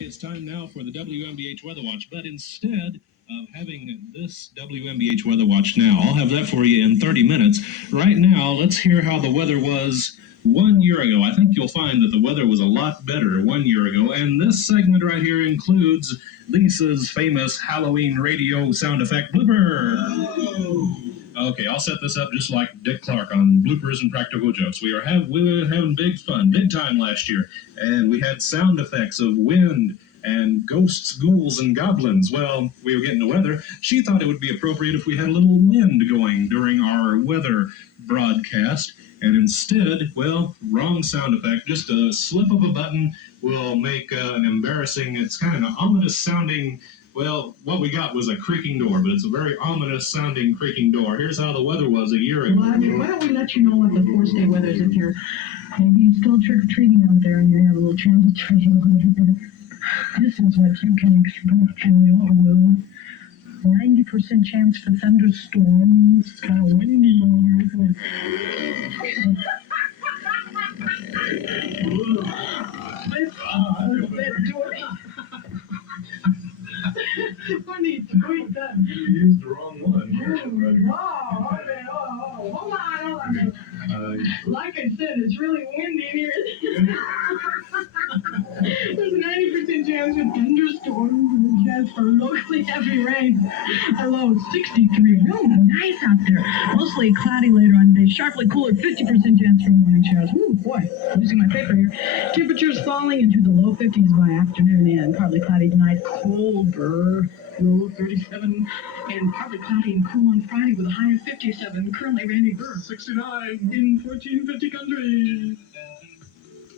It's time now for the WMBH Weather Watch, but instead of having this WMBH Weather Watch now, I'll have that for you in 30 minutes. Right now, let's hear how the weather was 1 year ago. I think you'll find that the weather was a lot better 1 year ago, and this segment right here includes Lisa's famous Halloween radio sound effect blooper. Okay, I'll set this up just like Dick Clark on bloopers and practical jokes. We were having big fun, big time last year, and we had sound effects of wind and ghosts, ghouls, and goblins. Well, we were getting the weather. She thought it would be appropriate if we had a little wind going during our weather broadcast, and instead, well, wrong sound effect. Just a slip of a button will make an embarrassing, it's kind of an ominous sounding. Well, what we got was a creaking door, but it's a very ominous sounding creaking door. Here's how the weather was a year ago. Well, I mean, why don't we let you know what the 4-state weather is if you're maybe still trick-or-treating out there and you have a little transitory weather. This is what you can expect in your world. 90% chance for thunderstorms. It's kind of windy. Funny, tweet that. You used the wrong one. Wow, okay, hold on. Like I said, it's really windy in here. There's a 90% chance of thunderstorms and a chance for locally heavy rain. A low of 63. Real nice out there. Mostly cloudy later on today. Sharply cooler, 50% chance for morning showers. Ooh, boy, losing my paper here. Temperatures falling into the low 50s by afternoon and partly cloudy tonight. Colder. Low 37 and partly cloudy and cool on Friday with a high of 57. Currently, Randy Burr, 69 in 1450 country.